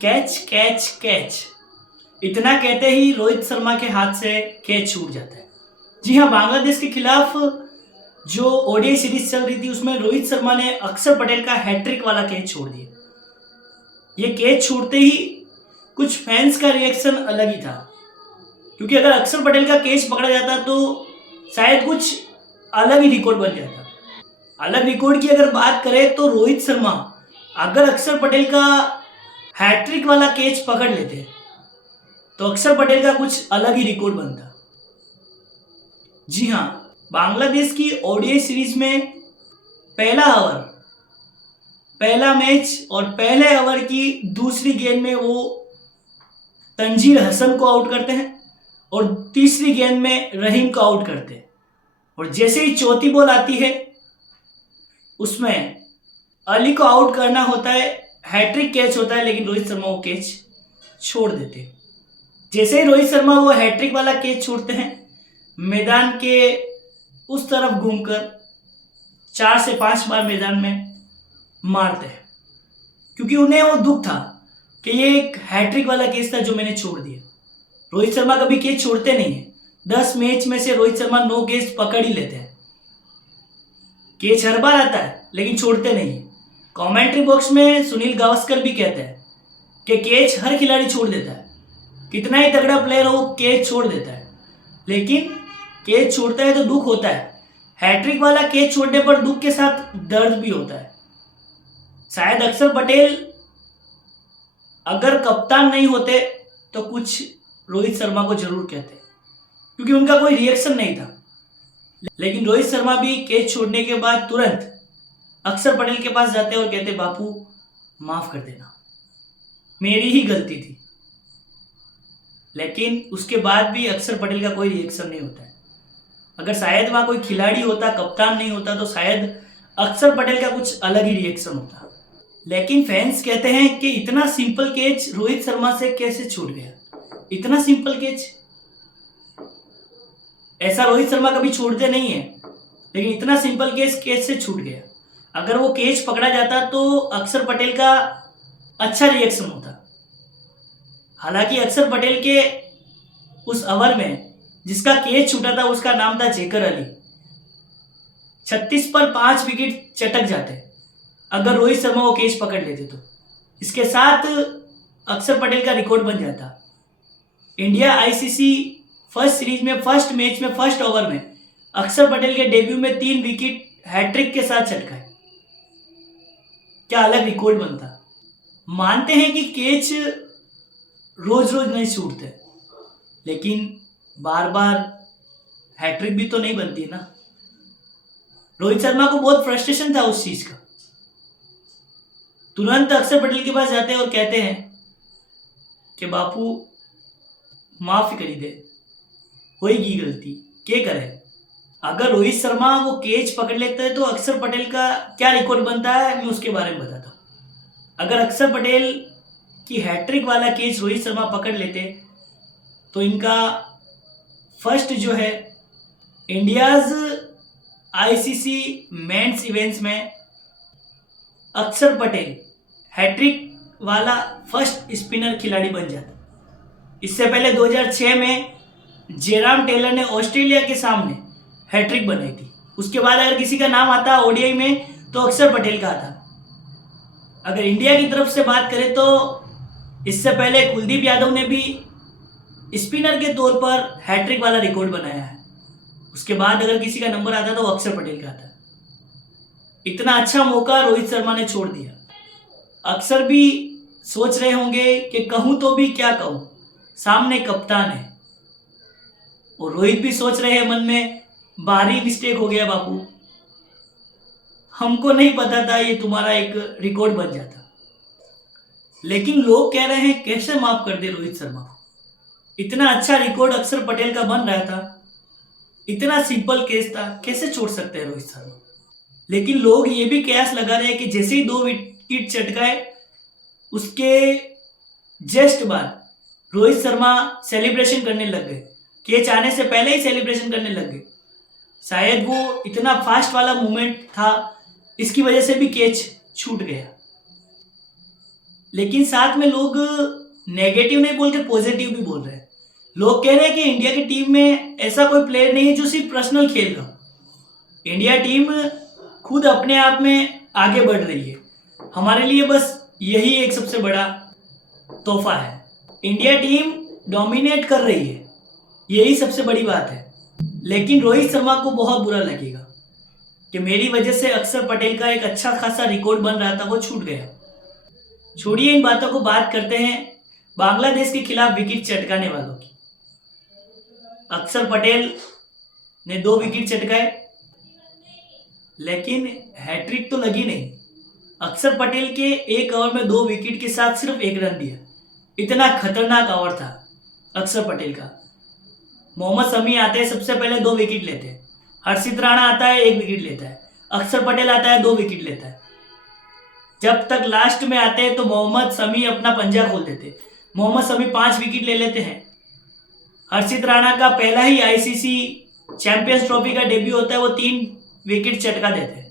Catch catch catch, इतना कहते ही रोहित शर्मा के हाथ से कैच छूट जाता है। जी हाँ, बांग्लादेश के खिलाफ जो ओडीआई सीरीज चल रही थी उसमें रोहित शर्मा ने अक्षर पटेल का हैट्रिक वाला कैच छोड़ दिया। ये कैच छोड़ते ही कुछ फैंस का रिएक्शन अलग ही था, क्योंकि अगर अक्षर पटेल का कैच पकड़ा जाता तो शायद कुछ अलग ही रिकॉर्ड बन जाता। अलग रिकॉर्ड की अगर बात करें तो रोहित शर्मा अगर अक्षर पटेल का हैट्रिक वाला कैच पकड़ लेते तो अक्षर पटेल का कुछ अलग ही रिकॉर्ड बनता। जी हाँ, बांग्लादेश की ओडीआई सीरीज में पहला मैच और पहले ओवर की दूसरी गेंद में वो तंजीर हसन को आउट करते हैं और तीसरी गेंद में रहीम को आउट करते हैं। और जैसे ही चौथी बॉल आती है उसमें अली को आउट करना होता है, हैट्रिक कैच होता है, लेकिन रोहित शर्मा वो कैच छोड़ देते। जैसे ही रोहित शर्मा वो हैट्रिक वाला कैच छोड़ते हैं, मैदान के उस तरफ घूमकर 4 से 5 बार मैदान में मारते हैं, क्योंकि उन्हें वो दुख था कि ये एक हैट्रिक वाला कैच था जो मैंने छोड़ दिया। रोहित शर्मा कभी कैच छोड़ते नहीं है। 10 मैच में से रोहित शर्मा 9 कैच पकड़ ही लेते हैं। कैच हर बार आता है लेकिन छोड़ते नहीं है। कमेंट्री बॉक्स में सुनील गावस्कर भी कहते हैं कि कैच हर खिलाड़ी छोड़ देता है, कितना ही तगड़ा प्लेयर हो कैच छोड़ देता है, लेकिन कैच छोड़ता है तो दुख होता है। हैट्रिक वाला कैच छोड़ने पर दुख के साथ दर्द भी होता है। शायद अक्षर पटेल अगर कप्तान नहीं होते तो कुछ रोहित शर्मा को जरूर कहते, क्योंकि उनका कोई रिएक्शन नहीं था। लेकिन रोहित शर्मा भी कैच छोड़ने के बाद तुरंत अक्षर पटेल के पास जाते और कहते, बापू माफ कर देना, मेरी ही गलती थी। लेकिन उसके बाद भी अक्षर पटेल का कोई रिएक्शन नहीं होता है। अगर शायद वहां कोई खिलाड़ी होता, कप्तान नहीं होता, तो शायद अक्षर पटेल का कुछ अलग ही रिएक्शन होता। लेकिन फैंस कहते हैं कि इतना सिंपल कैच रोहित शर्मा से कैसे छूट गया। इतना सिंपल कैच ऐसा रोहित शर्मा कभी छोड़ते नहीं है, लेकिन इतना सिंपल कैच कैसे छूट गया। अगर वो कैच पकड़ा जाता तो अक्षर पटेल का अच्छा रिएक्शन होता। हालांकि अक्षर पटेल के उस ओवर में जिसका कैच छूटा था उसका नाम था जेकर अली। 36 पर 5 विकेट चटक जाते अगर रोहित शर्मा वो कैच पकड़ लेते तो। इसके साथ अक्षर पटेल का रिकॉर्ड बन जाता। इंडिया आईसीसी फर्स्ट सीरीज में फर्स्ट मैच में फर्स्ट ओवर में अक्षर पटेल के डेब्यू में 3 विकेट हैट्रिक के साथ चटकाए। क्या अलग रिकॉर्ड बनता। मानते हैं कि कैच रोज रोज नहीं छूटते, लेकिन बार बार हैट्रिक भी तो नहीं बनती ना। रोहित शर्मा को बहुत फ्रस्ट्रेशन था उस चीज का। तुरंत अक्षर पटेल के पास जाते हैं और कहते हैं कि बापू माफ करी दे, होएगी गलती, क्या करे। अगर रोहित शर्मा वो कैच पकड़ लेते हैं तो अक्षर पटेल का क्या रिकॉर्ड बनता है, मैं उसके बारे में बताता हूं। अगर अक्षर पटेल की हैट्रिक वाला कैच रोहित शर्मा पकड़ लेते तो इनका फर्स्ट जो है इंडियाज आईसीसी मेंस इवेंट्स में अक्षर पटेल हैट्रिक वाला फर्स्ट स्पिनर खिलाड़ी बन जाता। इससे पहले 2006 में जेराम टेलर ने ऑस्ट्रेलिया के सामने हैट्रिक बनाई थी। उसके बाद अगर किसी का नाम आता ओडीआई में तो अक्षर पटेल का आता। अगर इंडिया की तरफ से बात करें तो इससे पहले कुलदीप यादव ने भी स्पिनर के तौर पर हैट्रिक वाला रिकॉर्ड बनाया है। उसके बाद अगर किसी का नंबर आता तो अक्षर पटेल का आता। इतना अच्छा मौका रोहित शर्मा ने छोड़ दिया। अक्सर भी सोच रहे होंगे कि कहूं तो भी क्या कहूं, सामने कप्तान है। और रोहित भी सोच रहे हैं मन में, भारी मिस्टेक हो गया बापू, हमको नहीं पता था ये तुम्हारा एक रिकॉर्ड बन जाता। लेकिन लोग कह रहे हैं कैसे माफ कर दे रोहित शर्मा को, इतना अच्छा रिकॉर्ड अक्षर पटेल का बन रहा था, इतना सिंपल केस था, कैसे छोड़ सकते हैं रोहित शर्मा। लेकिन लोग ये भी कयास लगा रहे हैं कि जैसे ही 2 विकेट चटकाए उसके जस्ट बाद रोहित शर्मा सेलिब्रेशन करने लग गए। कैच आने से पहले ही सेलिब्रेशन करने लग गए। शायद वो इतना फास्ट वाला मूवमेंट था, इसकी वजह से भी कैच छूट गया। लेकिन साथ में लोग नेगेटिव नहीं बोल के पॉजिटिव भी बोल रहे हैं। लोग कह रहे हैं कि इंडिया की टीम में ऐसा कोई प्लेयर नहीं है जो सिर्फ पर्सनल खेल रहा हो। इंडिया टीम खुद अपने आप में आगे बढ़ रही है। हमारे लिए बस यही एक सबसे बड़ा तोहफा है। इंडिया टीम डोमिनेट कर रही है, यही सबसे बड़ी बात है। लेकिन रोहित शर्मा को बहुत बुरा लगेगा कि मेरी वजह से अक्षर पटेल का एक अच्छा खासा रिकॉर्ड बन रहा था, वो छूट गया। छोड़िए इन बातों को, बात करते हैं बांग्लादेश के खिलाफ विकेट चटकाने वालों की। अक्षर पटेल ने 2 विकेट चटकाए, लेकिन हैट्रिक तो लगी नहीं। अक्षर पटेल के 1 ओवर में 2 विकेट के साथ सिर्फ 1 रन दिया। इतना खतरनाक ओवर था अक्षर पटेल का। मोहम्मद शमी आते हैं, सबसे पहले 2 विकेट लेते हैं। हर्षित राणा आता है, 1 विकेट लेता है। अक्षर पटेल आता है, 2 विकेट लेता है। जब तक लास्ट में आते हैं तो मोहम्मद शमी अपना पंजा खोल देते। मोहम्मद शमी 5 विकेट ले लेते हैं। हर्षित राणा का पहला ही आईसीसी चैंपियंस ट्रॉफी का डेब्यू होता है, वो 3 विकेट चटका देते हैं।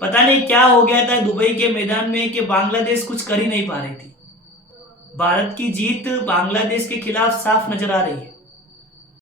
पता नहीं क्या हो गया था दुबई के मैदान में कि बांग्लादेश कुछ कर ही नहीं पा रही थी। भारत की जीत बांग्लादेश के खिलाफ साफ नजर आ रही है।